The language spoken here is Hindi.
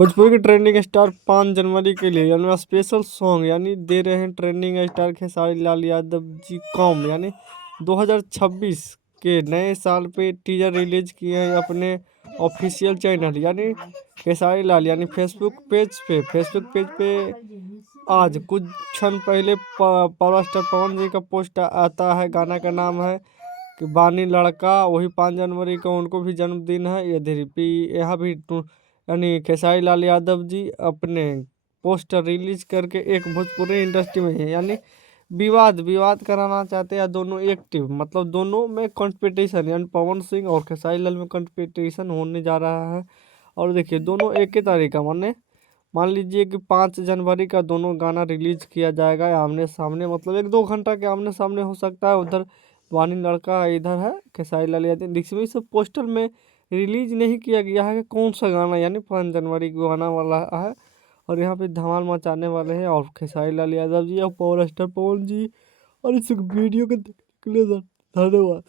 भोजपुरी के ट्रेंडिंग स्टार 5 जनवरी के लिए यानी स्पेशल सॉन्ग यानी दे रहे हैं trending star Khesari Lal Yadav ji com यानी 2026 के नए साल पे टीजर रिलीज किए हैं अपने ऑफिशियल चैनल यानी खेसारी लाल यानी फेसबुक पेज पे आज कुछ क्षण पहले पावर स्टार पवन जी का पोस्ट आता है। गाना का नाम है कि बानी लड़का, वही 5 जनवरी को उनको भी जन्मदिन है। यहाँ भी यानी खेसारी लाल यादव जी अपने पोस्टर रिलीज करके एक भोजपुरी इंडस्ट्री में है यानी विवाद विवाद कराना चाहते हैं। दोनों एक्टिव मतलब दोनों में कंपटीशन यानी पवन सिंह और खेसारी लाल में कंपटीशन होने जा रहा है। और देखिए दोनों एक ही तारीख का मान लीजिए कि 5 जनवरी का दोनों गाना रिलीज किया जाएगा आमने सामने, मतलब 1-2 घंटा के आमने सामने हो सकता है। उधर वानी लड़का, इधर है खेसारी लाल यादव। देखिए इस पोस्टर में रिलीज नहीं किया गया है कि कौन सा गाना यानी 5 जनवरी को आने वाला है। और यहाँ पे धमाल मचाने वाले हैं और खेसारी लाल यादव जी और पावर स्टार पवन जी। और इस वीडियो को देखने के लिए धन्यवाद।